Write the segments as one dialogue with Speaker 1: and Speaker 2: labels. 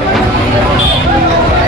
Speaker 1: よし。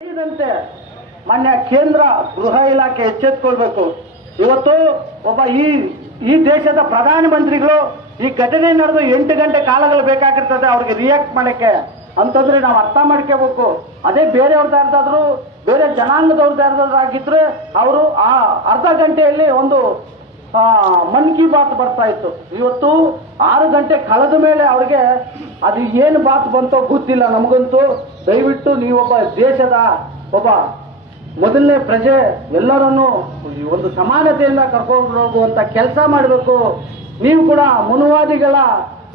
Speaker 2: ಸೇರಿದಂತೆ ಮಾನ್ಯ ಕೇಂದ್ರ ಗೃಹ ಇಲಾಖೆ ಎಚ್ಚೆತ್ಕೊಳ್ಬೇಕು. ಇವತ್ತು ಒಬ್ಬ ಈ ಈ ದೇಶದ ಪ್ರಧಾನಮಂತ್ರಿಗಳು ಈ ಘಟನೆ ನಡೆದು ಎಂಟು ಗಂಟೆ ಕಾಲಗಳು ಬೇಕಾಗಿರ್ತದೆ ಅವ್ರಿಗೆ ರಿಯಾಕ್ಟ್ ಮಾಡಕ್ಕೆ. ಅಂತಂದ್ರೆ ನಾವು ಅರ್ಥ ಮಾಡ್ಕೋಬೇಕು. ಅದೇ ಬೇರೆಯವ್ರದ್ದು ಯಾರ್ದಾದ್ರೂ, ಬೇರೆ ಜನಾಂಗದವ್ರದ್ದು ಯಾರ್ದಾದ್ರು ಆಗಿದ್ರೆ ಅವರು ಆ ಅರ್ಧ ಗಂಟೆಯಲ್ಲಿ ಒಂದು ಮನ್ ಕಿ ಬಾತ್ ಬರ್ತಾ ಇತ್ತು. ಇವತ್ತು ಆರು ಗಂಟೆ ಕಳೆದ ಮೇಲೆ ಅವ್ರಿಗೆ ಅದು ಏನು ಬಾತ್ ಬಂತೋ ಗೊತ್ತಿಲ್ಲ ನಮಗಂತೂ. ದಯವಿಟ್ಟು ನೀವೊಬ್ಬ ದೇಶದ ಒಬ್ಬ ಮೊದಲನೇ ಪ್ರಜೆ, ಎಲ್ಲರನ್ನು ಒಂದು ಸಮಾನತೆಯಿಂದ ಕರ್ಕೊಂಡು ಹೋಗುವಂತ ಕೆಲಸ ಮಾಡಬೇಕು. ನೀವು ಕೂಡ ಮನುವಾದಿಗಳ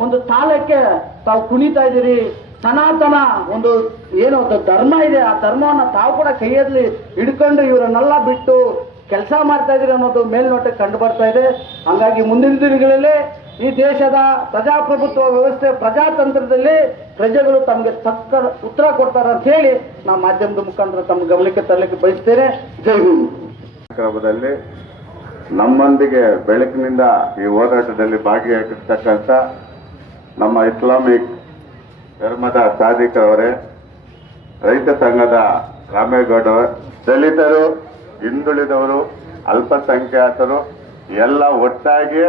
Speaker 2: ಒಂದು ತಾಳಕ್ಕೆ ತಾವು ಕುಣಿತಾ ಇದ್ದೀರಿ. ಸನಾತನ ಒಂದು ಏನು ಒಂದು ಧರ್ಮ ಇದೆ, ಆ ಧರ್ಮವನ್ನು ತಾವು ಕೂಡ ಕೈಯಲ್ಲಿ ಹಿಡ್ಕೊಂಡು ಇವರನ್ನೆಲ್ಲ ಬಿಟ್ಟು ಕೆಲಸ ಮಾಡ್ತಾ ಇದ್ದೀರಿ ಅನ್ನೋದು ಮೇಲ್ನೋಟಕ್ಕೆ ಕಂಡು ಬರ್ತಾ ಇದೆ. ಹಂಗಾಗಿ ಮುಂದಿನ ದಿನಗಳಲ್ಲಿ ಈ ದೇಶದ ಪ್ರಜಾಪ್ರಭುತ್ವ ವ್ಯವಸ್ಥೆ, ಪ್ರಜಾತಂತ್ರದಲ್ಲಿ ಪ್ರಜೆಗಳು ತಮಗೆ ತಕ್ಕ ಉತ್ತರ ಕೊಡ್ತಾರೆ ಅಂತ ಹೇಳಿ ನಾ ಮಾಧ್ಯಮದ ಮುಖಾಂತರ ತಮ್ಮ ಗಮನಕ್ಕೆ ತರಲಿಕ್ಕೆ ಬಯಸ್ತೇನೆ. ಜೈ ಹಿಂದ್.
Speaker 3: ನಮ್ಮೊಂದಿಗೆ ಬೆಳಕಿನಿಂದ ಈ ಹೋರಾಟದಲ್ಲಿ ಭಾಗಿಯಾಗಿರ್ತಕ್ಕಂಥ ನಮ್ಮ ಇಸ್ಲಾಮಿಕ್ ಧರ್ಮದ ಸಾಧಿಕರವರೇ, ರೈತ ಸಂಘದ ರಾಮೇಗೌಡ ದಲಿತರು, ಹಿಂದುಳಿದವರು, ಅಲ್ಪಸಂಖ್ಯಾತರು, ಎಲ್ಲ ಒಟ್ಟಾಗಿ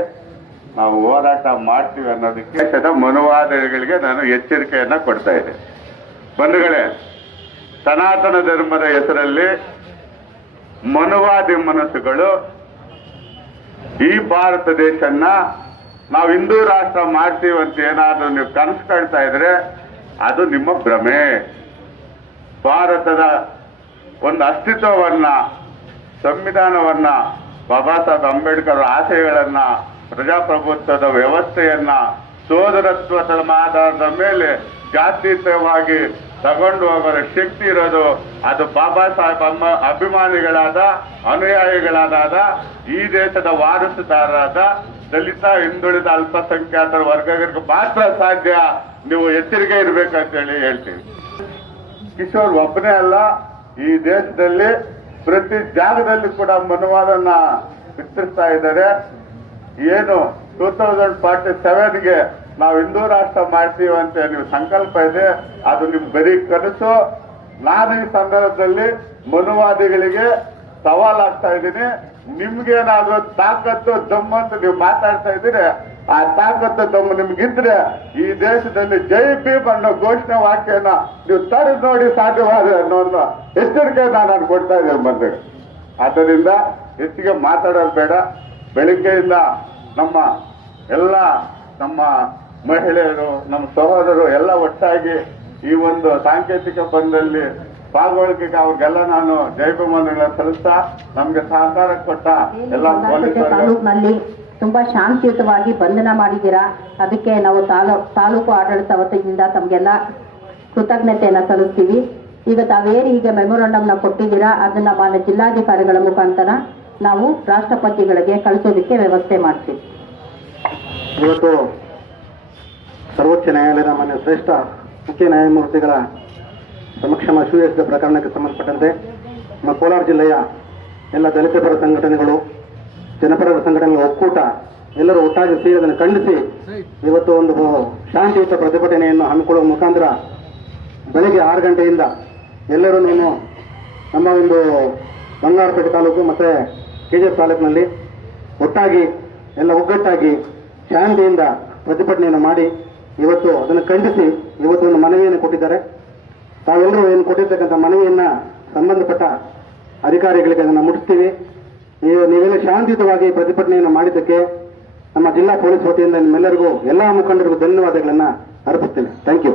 Speaker 3: ನಾವು ಹೋರಾಟ ಮಾಡ್ತೀವಿ ಅನ್ನೋದಕ್ಕೆ ಮನುವಾದಿಗಳಿಗೆ ನಾನು ಎಚ್ಚರಿಕೆಯನ್ನು ಕೊಡ್ತಾ ಇದ್ದೆ. ಬಂಧುಗಳೇ, ಸನಾತನ ಧರ್ಮದ ಹೆಸರಲ್ಲಿ ಮನುವಾದಿ ಮನಸ್ಸುಗಳು ಈ ಭಾರತ ದೇಶನ್ನ ನಾವು ಹಿಂದೂ ರಾಷ್ಟ್ರ ಮಾಡ್ತೀವಿ ಅಂತ ಏನಾದರೂ ನೀವು ಕನಸು ಕಾಣ್ತಾ ಇದ್ರೆ ಅದು ನಿಮ್ಮ ಭ್ರಮೆ. ಭಾರತದ ಒಂದು ಅಸ್ತಿತ್ವವನ್ನ, ಸಂವಿಧಾನವನ್ನ, ಬಾಬಾ ಸಾಹೇಬ್ ಅಂಬೇಡ್ಕರ್ ಆಶಯಗಳನ್ನ ಪ್ರಜಾಪ್ರಭುತ್ವದ ವ್ಯವಸ್ಥೆಯನ್ನ, ಸೋದರತ್ವ ಸಮಾಧಾನದ ಮೇಲೆ ಜಾತೀಯವಾಗಿ ತಗೊಂಡು ಹೋಗರ ಶಕ್ತಿ ಇರೋದು, ಅದು ಬಾಬಾ ಸಾಹೇಬ್ ಅಮ್ಮ ಅಭಿಮಾನಿಗಳಾದ, ಅನುಯಾಯಿಗಳಾದ, ಈ ದೇಶದ ವಾರಸುದಾರರಾದ ದಲಿತ, ಹಿಂದುಳಿದ, ಅಲ್ಪಸಂಖ್ಯಾತರ ವರ್ಗಗಳಿಗೆ ಮಾತ್ರ ಸಾಧ್ಯ. ನೀವು ಎಚ್ಚರಿಕೆ ಇರಬೇಕಂತೇಳಿ ಹೇಳ್ತೀವಿ. ಕಿಶೋರ್ ಒಬ್ಬನೇ ಅಲ್ಲ, ಈ ದೇಶದಲ್ಲಿ ಪ್ರತಿ ಜಾಗದಲ್ಲಿ ಕೂಡ ಮನುವಾದನ್ನ ವಿಸ್ತರಿಸ್ತಾ ಇದ್ದಾರೆ. ಏನು, ಟೂ ತೌಸಂಡ್ ಫಾರ್ಟಿ ಸೆವೆನ್ಗೆ ನಾವು ಹಿಂದೂ ರಾಷ್ಟ್ರ ಮಾಡ್ತೀವಿ ಅಂತ ನೀವು ಸಂಕಲ್ಪ ಇದೆ. ಅದು ನಿಮ್ ಬರೀ ಕನಸು. ನಾನು ಈ ಸಂದರ್ಭದಲ್ಲಿ ಮನುವಾದಿಗಳಿಗೆ ಸವಾಲಾಗ್ತಾ ಇದ್ದೀನಿ. ನಿಮ್ಗೇನಾದ್ರೂ ತಾಕತ್ತು, ದಮ್ಮ ಅಂತ ನೀವು ಮಾತಾಡ್ತಾ ಇದ್ದೀರಿ, ಆ ತಾಕತ್ತು, ದಮ್ಮು ನಿಮ್ಗಿದ್ರೆ ಈ ದೇಶದಲ್ಲಿ ಜೈ ಭೀಮ್ ಅನ್ನೋ ಘೋಷಣೆ ವಾಕ್ಯನ ನೀವು ತಡೆದು ನೋಡಿ ಸಾಧ್ಯವಾದ ಅನ್ನೋ ಒಂದು ಎಚ್ಚರಿಕೆ ನಾನು ಕೊಡ್ತಾ ಇದ್ದೇನೆ ಬಂದಾಗ ಆದ್ದರಿಂದ ಹೆಚ್ಚಿಗೆ ಮಾತಾಡೋದು ಬೇಡ. ಬೆಳಿಗ್ಗೆಯಿಂದ ನಮ್ಮ ಎಲ್ಲ ನಮ್ಮ ಮಹಿಳೆಯರು, ನಮ್ಮ ಸಹೋದರರು ಎಲ್ಲ ಒಟ್ಟಾಗಿ ಈ ಒಂದು ಸಾಂಕೇತಿಕ ಬಂದಲ್ಲಿ ಪಾಲ್ಗೊಳ್ಳಿಕೆ ಅವ್ರಿಗೆಲ್ಲ ನಾನು ಜೈಭೀಮನ್ನ ಸಲ್ಲಿಸ್ತಾ ನಮ್ಗೆ ಸಹಕಾರ ಕೊಟ್ಟ ಎಲ್ಲ
Speaker 4: ತಾಲೂಕಿನಲ್ಲಿ ತುಂಬಾ ಶಾಂತಿಯುತವಾಗಿ ಬಂಧನ ಮಾಡಿದ್ದೀರಾ? ಅದಕ್ಕೆ ನಾವು ತಾಲೂ ತಾಲೂಕು ಆಡಳಿತ ವತಿಯಿಂದ ತಮಗೆಲ್ಲ ಕೃತಜ್ಞತೆಯನ್ನ ಸಲ್ಲಿಸ್ತೀವಿ. ಈಗ ತಾವೇನು ಈಗ ಮೆಮೊರಾಂಡಮ್ನ ಕೊಟ್ಟಿದ್ದೀರಾ? ಅದನ್ನ ಮಾನ್ಯ ಜಿಲ್ಲಾಧಿಕಾರಿಗಳ ಮುಖಾಂತರ ನಾವು ರಾಷ್ಟ್ರಪತಿಗಳಿಗೆ ಕಳಿಸೋದಕ್ಕೆ ವ್ಯವಸ್ಥೆ ಮಾಡ್ತೀವಿ.
Speaker 2: ಇವತ್ತು ಸರ್ವೋಚ್ಚ ನ್ಯಾಯಾಲಯದ ಮಾನ್ಯ ಶ್ರೇಷ್ಠ ಮುಖ್ಯ ನ್ಯಾಯಮೂರ್ತಿಗಳ ಸಮಕ್ಷಮ ಸುವ್ಯವಸ್ಥೆ ಪ್ರಕರಣಕ್ಕೆ ಸಂಬಂಧಪಟ್ಟಂತೆ ನಮ್ಮ ಕೋಲಾರ ಜಿಲ್ಲೆಯ ಎಲ್ಲ ದಲಿತ ಪರ ಸಂಘಟನೆಗಳು, ಜನಪರ ಸಂಘಟನೆಗಳ ಒಕ್ಕೂಟ ಎಲ್ಲರೂ ಒಟ್ಟಾಗಿ ಸೇರಿ ಅದನ್ನು ಖಂಡಿಸಿ ಇವತ್ತು ಒಂದು ಶಾಂತಿಯುತ ಪ್ರತಿಭಟನೆಯನ್ನು ಹಮ್ಮಿಕೊಳ್ಳುವ ಮುಖಾಂತರ ಬೆಳಿಗ್ಗೆ ಆರು ಗಂಟೆಯಿಂದ ಎಲ್ಲರೂ ನಮ್ಮ ಒಂದು ಬಂಗಾರಪೇಟೆ ತಾಲೂಕು ಮತ್ತು ಕೆ ಜಿ ಎಫ್ ತಾಲೂಕಿನಲ್ಲಿ ಒಟ್ಟಾಗಿ ಎಲ್ಲ ಒಗ್ಗಟ್ಟಾಗಿ ಶಾಂತಿಯಿಂದ ಪ್ರತಿಭಟನೆಯನ್ನು ಮಾಡಿ ಇವತ್ತು ಅದನ್ನು ಖಂಡಿಸಿ ಇವತ್ತು ಒಂದು ಮನವಿಯನ್ನು ಕೊಟ್ಟಿದ್ದಾರೆ. ತಾವೆಲ್ಲರೂ ಏನು ಕೊಟ್ಟಿರ್ತಕ್ಕಂಥ ಮನೆಯನ್ನ ಸಂಬಂಧಪಟ್ಟ ಅಧಿಕಾರಿಗಳಿಗೆ ಅದನ್ನು ಮುಟ್ಟಿಸ್ತೀವಿ. ನೀವು ನೀವೆಲ್ಲ ಶಾಂತಿಯುತವಾಗಿ ಪ್ರತಿಭಟನೆಯನ್ನು ಮಾಡಿದ್ದಕ್ಕೆ ನಮ್ಮ ಜಿಲ್ಲಾ ಪೊಲೀಸ್ ವತಿಯಿಂದ ನಿಮ್ಮೆಲ್ಲರಿಗೂ ಎಲ್ಲ ಮುಖಂಡರಿಗೂ ಧನ್ಯವಾದಗಳನ್ನು ಅರ್ಪಿಸ್ತೇನೆ. Thank you